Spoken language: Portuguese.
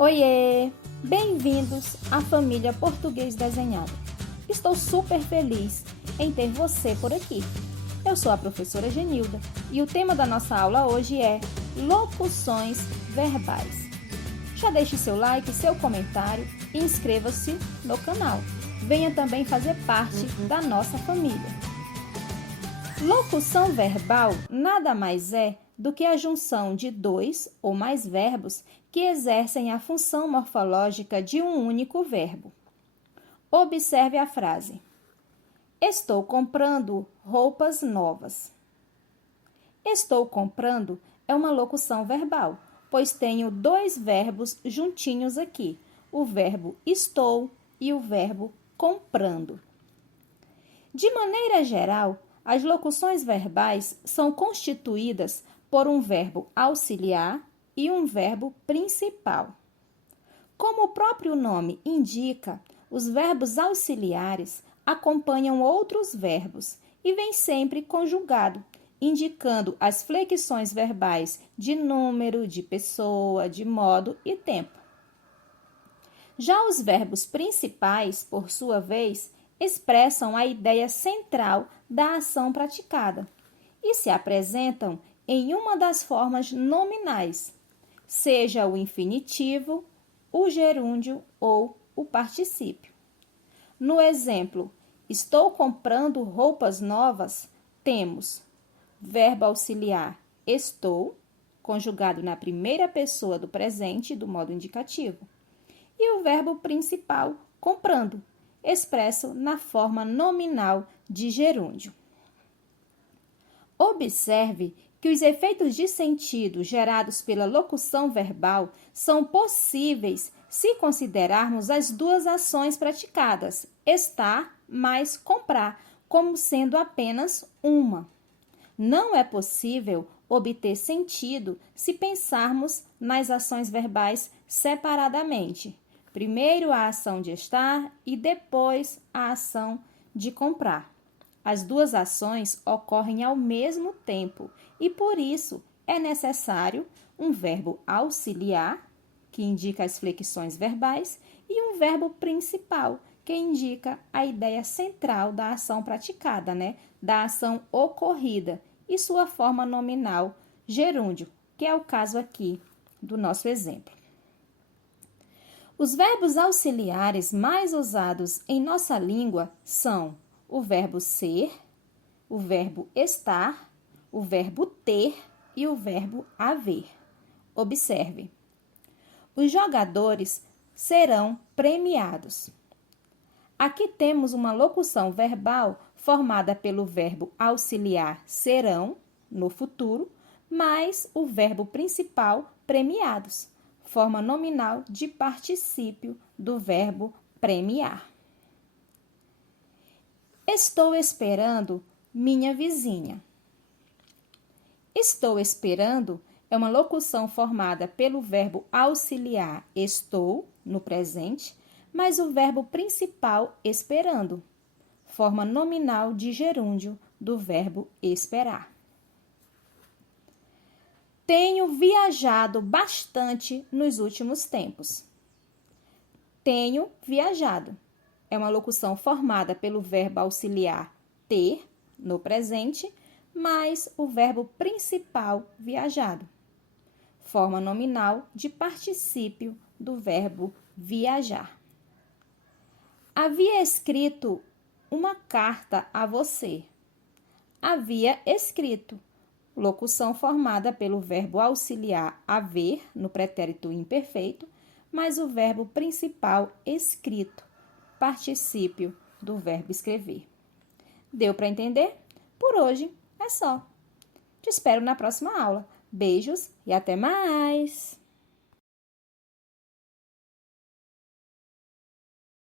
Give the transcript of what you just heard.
Oiê! Bem-vindos à família Português Desenhado. Estou super feliz em ter você por aqui. Eu sou a professora Genilda e o tema da nossa aula hoje é locuções verbais. Já deixe seu like, seu comentário e inscreva-se no canal. Venha também fazer parte da nossa família. Locução verbal nada mais é do que a junção de dois ou mais verbos que exercem a função morfológica de um único verbo. Observe a frase: Estou comprando roupas novas. Estou comprando é uma locução verbal, pois tenho dois verbos juntinhos aqui, o verbo estou e o verbo comprando. De maneira geral, as locuções verbais são constituídas por um verbo auxiliar e um verbo principal. Como o próprio nome indica, os verbos auxiliares acompanham outros verbos e vêm sempre conjugado, indicando as flexões verbais de número, de pessoa, de modo e tempo. Já os verbos principais, por sua vez, expressam a ideia central da ação praticada e se apresentam em uma das formas nominais, seja o infinitivo, o gerúndio ou o particípio. No exemplo, estou comprando roupas novas, temos verbo auxiliar estou, conjugado na primeira pessoa do presente do modo indicativo, e o verbo principal comprando, expresso na forma nominal de gerúndio. Observe que os efeitos de sentido gerados pela locução verbal são possíveis se considerarmos as duas ações praticadas, estar mais comprar, como sendo apenas uma. Não é possível obter sentido se pensarmos nas ações verbais separadamente. Primeiro a ação de estar e depois a ação de comprar. As duas ações ocorrem ao mesmo tempo e, por isso, é necessário um verbo auxiliar, que indica as flexões verbais, e um verbo principal, que indica a ideia central da ação praticada, da ação ocorrida, e sua forma nominal, gerúndio, que é o caso aqui do nosso exemplo. Os verbos auxiliares mais usados em nossa língua são o verbo ser, o verbo estar, o verbo ter e o verbo haver. Observe. Os jogadores serão premiados. Aqui temos uma locução verbal formada pelo verbo auxiliar serão, no futuro, mais o verbo principal premiados, forma nominal de particípio do verbo premiar. Estou esperando minha vizinha. Estou esperando é uma locução formada pelo verbo auxiliar estou, no presente, mais o verbo principal esperando, forma nominal de gerúndio do verbo esperar. Tenho viajado bastante nos últimos tempos. Tenho viajado. É uma locução formada pelo verbo auxiliar ter, no presente, mais o verbo principal viajado. Forma nominal de particípio do verbo viajar. Havia escrito uma carta a você. Havia escrito. Locução formada pelo verbo auxiliar haver, no pretérito imperfeito, mais o verbo principal escrito, particípio do verbo escrever. Deu para entender? Por hoje é só. Te espero na próxima aula. Beijos e até mais!